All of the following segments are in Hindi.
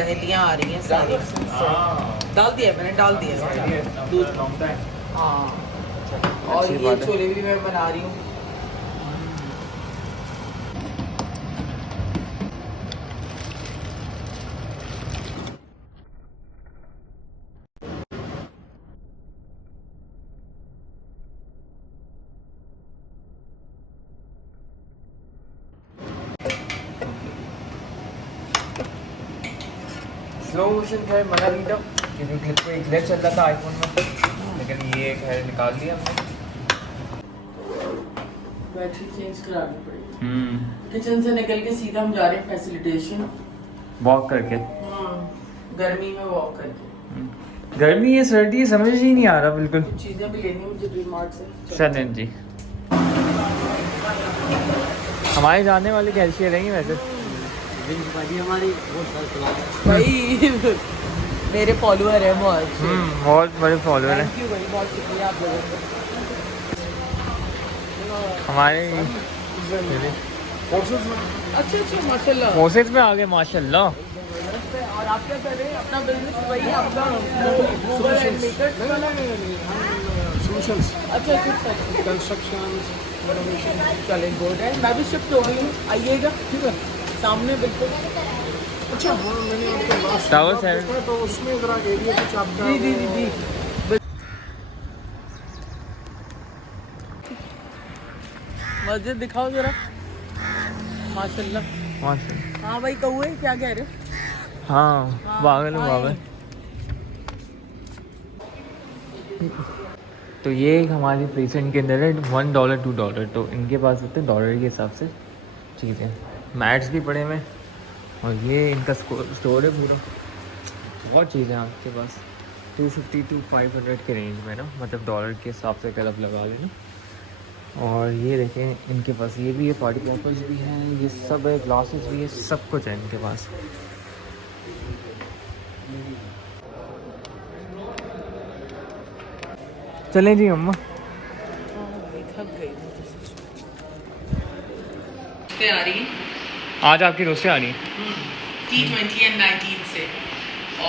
सहेलियाँ आ रही हैं सारी। डाल दिया मैंने, डाल दिया दूध। हाँ, और ये छोले भी मैं बना रही हूँ। स्लो मोशन खैर मना नहीं था क्योंकि क्लिप पे ग्लिच चल रहा था आईफोन में, लेकिन ये खैर निकाल लिया हमने। बैटरी चेंज करानी पड़ेगी। किचन से निकल के सीधा हम जा रहे हैं फैसिलिटेशन, वॉक करके। गर्मी में वॉक करके। गर्मी है सर्दी है समझ ही नहीं आ रहा बिल्कुल। कुछ चीज़ें भी लेनी है मुझे डी-मार्ट से। चलें जी, हमारे जाने वाले कैशियर रहेंगे वैसे। भाई मेरे फॉलोअर है बहुत बड़े फॉलोअर हैं। थैंक यू भाई, बहुत शुक्रिया आप लोगों का। हमारे अच्छा माशाल्लाह। फोर्सेस में आ गए माशाल्लाह। और आप क्या कर रहे हैं? अपना बिजनेस वही आपका मोबाइल एंड मेकर्स वाला? अच्छा कंस्ट्रक्शन रेनोवेशन। चले गुड है, मैं भी शिफ्ट हो गई हूँ, आइएगा ठीक है सामने बिल्कुल। अच्छा हाँ, मैंने आपको लास्ट टावर 7 तो उसमें जरा एरिया कुछ आपका जी मस्जिद दिखाओ जरा। माशाल्लाह। हाँ भाई कौए क्या कह रहे हो? हाँ पागल हूँ पागल। तो ये हमारी प्रेजेंट के अंदर है $1 $2, तो इनके पास होते हैं डॉलर के हिसाब से चीज़ें। मैट्स भी पड़े हुए और ये इनका स्टोर है पूरा। बहुत चीज़ें हैं आपके पास 250 to 500 के रेंज में ना, मतलब डॉलर के हिसाब से अगर आप लगा लेना। और ये देखें इनके पास ये भी है, पार्टी पॉपर्स भी हैं, ये सब है, ग्लासेस भी है, सब कुछ है इनके पास। चलें जी अम्मा। थक गई तैयारी। आज आपकी दोस्तें आ रही हैं T20 और 19 से,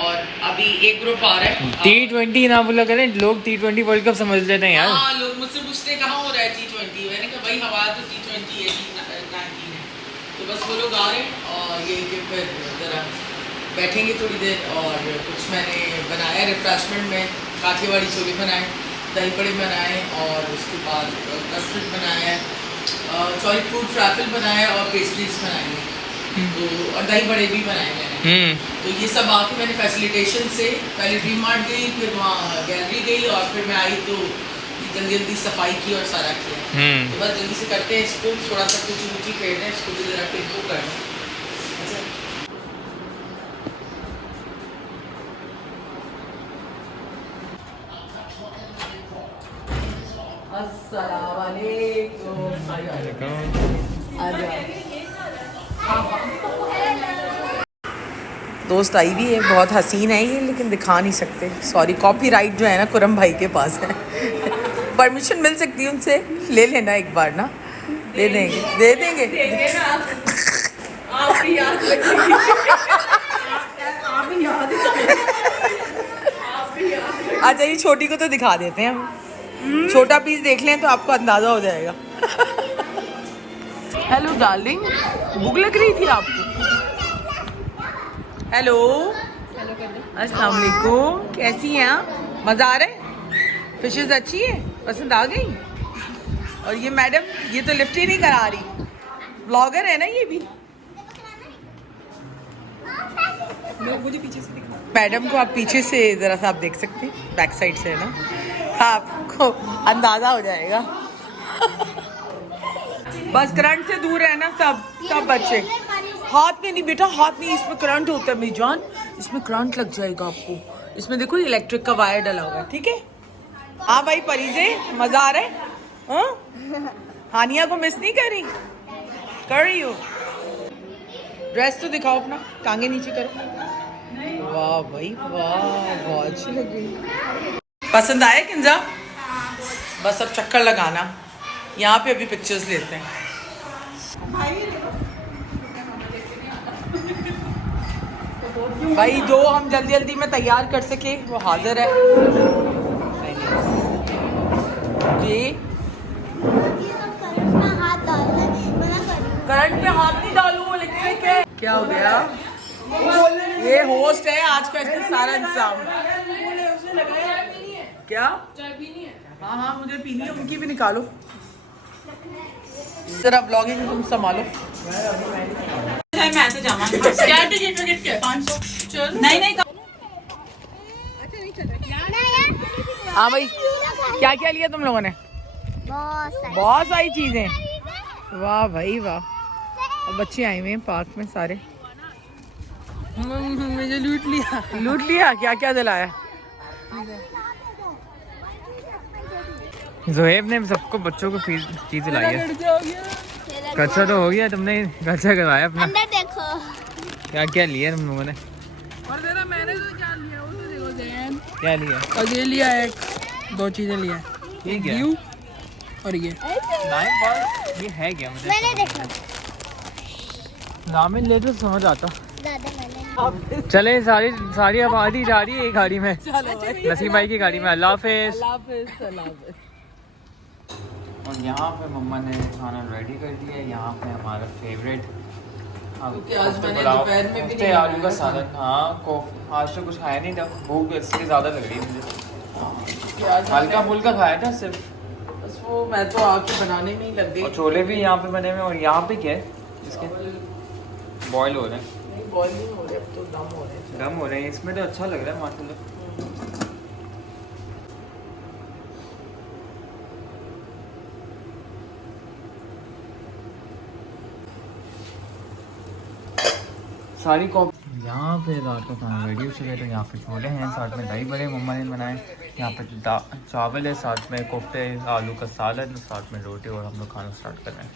और अभी एक ग्रुप आ रहा है T20 ना बोला करें लोग, T20 वर्ल्ड कप समझ लेते हैं यार। हाँ, लोग मुझसे पूछते कहाँ हो रहा है T20, मैंने कहा भाई हवा तो T20 है, T19 है। तो बस वो लोग आ रहे हैं और ये कि फिर ज़रा बैठेंगे थोड़ी देर। और कुछ मैंने बनाया रिफ्रेशमेंट में, काठियावाड़ी छोले बनाए, दही बड़े बनाए, और उसके बाद कस्टर्ड बनाया, सॉरी फ्रूट ट्रैफल बनाया, और पेस्ट्रीज बनाई हैं तो, और दही बड़े भी बनाए मैंने। तो ये सब आके मैंने फैसिलिटेशन से पहले डी-मार्ट गई, फिर वहाँ गैलरी गई, और फिर मैं आई तो जल्दी जल्दी सफाई की और सारा किया। तो बस जल्दी से करते हैं इसको, थोड़ा सा कुछ ऊँची फेर है इसको भी जरा टिंकू करना। अस्सलाम वालेकुम। दोस्त आई भी है, बहुत हसीन है ये, लेकिन दिखा नहीं सकते, सॉरी कॉपीराइट जो है ना कुरम भाई के पास है। परमिशन मिल सकती है उनसे, ले लेना एक बार ना, दे देंगे दे देंगे ना आप भी याद रखिए। अच्छा ये छोटी को तो दिखा देते हैं हम, छोटा पीस देख लें तो आपको अंदाजा हो जाएगा। हेलो डार्लिंग, भूख लग रही थी आपको? हेलो अस्सलाम वालेकुम, कैसी हैं आप? मज़ा आ रहा है? फिशेस अच्छी है, पसंद आ गई? और ये मैडम, ये तो लिफ्ट ही नहीं करा रही, ब्लॉगर है ना ये भी। मुझे पीछे से दिखा मैडम को, आप पीछे से ज़रा सा आप देख सकते हैं, बैक साइड से है ना, आपको अंदाज़ा हो जाएगा। बस करंट से दूर रहना सब बच्चे। हाथ में नहीं बेटा, हाथ में, इसमें करंट होता है मेरी जान, इसमें करंट लग जाएगा आपको। इसमें देखो इलेक्ट्रिक का वायर डला हुआ है, ठीक है? हाँ भाई परीजे, मज़ा आ रहा है? हाँ? हानिया को मिस नहीं कर रही हो? ड्रेस तो दिखाओ अपना, टांगे नीचे करो। वाह भाई वाह, बहुत अच्छी लग रही। पसंद आया किंजा? बस अब चक्कर लगाना, यहाँ पे अभी पिक्चर्स लेते हैं। भाई जो हम जल्दी जल्दी में तैयार कर सके वो हाजिर है। जी करंट में हाथ नहीं डालूं, इलेक्ट्रिक है। क्या हो गया? ये होस्ट है आज का, इसका सारा इंतजाम। क्या चाय पीनी है? हाँ हाँ मुझे पीनी है, उनकी भी निकालो जरा, ब्लॉगिंग तुम संभालो। मैं तो जाऊंगा क्या टिकट विकेट क्या 500 चल नहीं नहीं। हाँ भाई क्या क्या लिया तुम लोगों ने? बहुत सारी चीजें। वाह भाई वाह। और बच्चे आए हुए हैं पार्क में सारे। मुझे लूट लिया। क्या क्या दिलाया? ज़ोहेब ने सबको बच्चों को चीज दिलाई है। कच्चा तो हो गया, तुमने कच्चा करवाया अपना। अंदर देखो क्या क्या लिया तुम लोगों ने। और जरा मैंने तो क्या लिया वो तो देखो जैन। क्या लिया? और ये लिया एक दो चीजें लिया। ठीक है। और ये है क्या? मैंने देखा नाम ले तो समझ आता। चले सारी आबादी जा रही है एक गाड़ी में, नसीम भाई की गाड़ी में। अल्लाह हाफिज़। और यहाँ पे मम्मा ने खाना रेडी कर दिया है। यहाँ पे हमारा फेवरेट आलू का सालन। हाँ आज तो कुछ खाया नहीं था, भूख इसलिए ज़्यादा लग रही है मुझे। हल्का फुल्का खाया था सिर्फ, बस वो मैं तो आके बनाने में ही लग गई। और छोले भी यहाँ पे बने हुए। और यहाँ पे क्या है इसके बॉयल हो रहे हैं? नहीं बॉयल नहीं हो रहे, अब तो दम हो रहे हैं। इसमें तो अच्छा लग रहा है माशाल्लाह। सारी कॉप यहाँ पे रात का खाना रेडी हो चुका है। तो यहाँ पे छोले हैं, साथ में दही बड़े मम्मा ने बनाए। यहाँ पे चावल है, साथ में कोफ्ते, आलू का सालन, साथ में रोटी। और हम लोग खाना स्टार्ट कर रहे हैं।